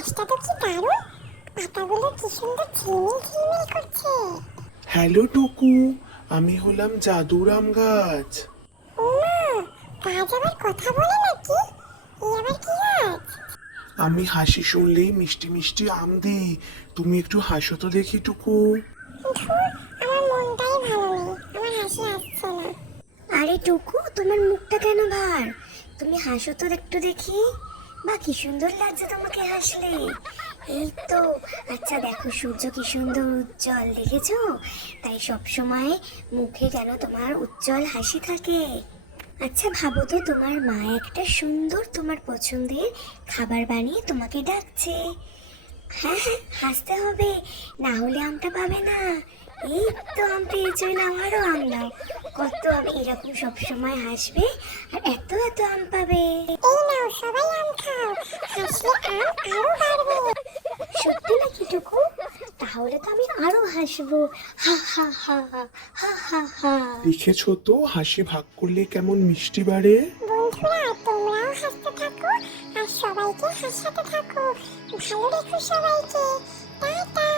গাছটা তো কি দারুণ, পাতাগুলো কি সুন্দর ঝিলমিল ঝিলমিল করছে। হ্যালো টুকু, আমি হলাম জাদুর আম গাছ। ওমা, গাছ আবার কথা বলে নাকি? এই আবার কি গাছ? আমি হাসি শুনলেই মিষ্টি মিষ্টি আম দিই। তুমি একটু হাসো তো দেখি টুকু। ধুর, আমার মনটাই ভালো নেই, আমার হাসি আসছে না। আরে টুকু, তোমার মুখটা কেন ভার? তুমি হাসো তো একটু দেখি। বা কি সুন্দর লাগছে তোমাকে হাসলে। এই তো। আচ্ছা দেখো, সূর্য কি সুন্দর উজ্জ্বল, দেখেছো? তাই সব সময় মুখে যেন তোমার উজ্জ্বল হাসি থাকে। আচ্ছা ভাবো তো, তোমার মা একটা সুন্দর তোমার পছন্দের খাবার বানিয়ে তোমাকে ডাকছে। হ্যাঁ হ্যাঁ, হাসতে হবে, না হলে আমটা পাবে না। এই তো আম পেয়েছো, না আমারও আম দাও। কত আম, এরকম সব সময় হাসবে আর এত এত আম পাবে। এই নাও, সবাই আম খাও, হাসলে আম আরো বাড়বে। সত্যি নাকি টুকু? তাহলে তো আমি আরো হাসবো। হা হা হা হা হা হা হা। দেখেছো তো হাসি ভাগ করলে কেমন মিষ্টি বাড়ে। বন্ধুরা, তোমরাও হাসতে থাকো আর সবাইকে হাসাতে থাকো। ভালো রেখো সবাইকে। টাটা।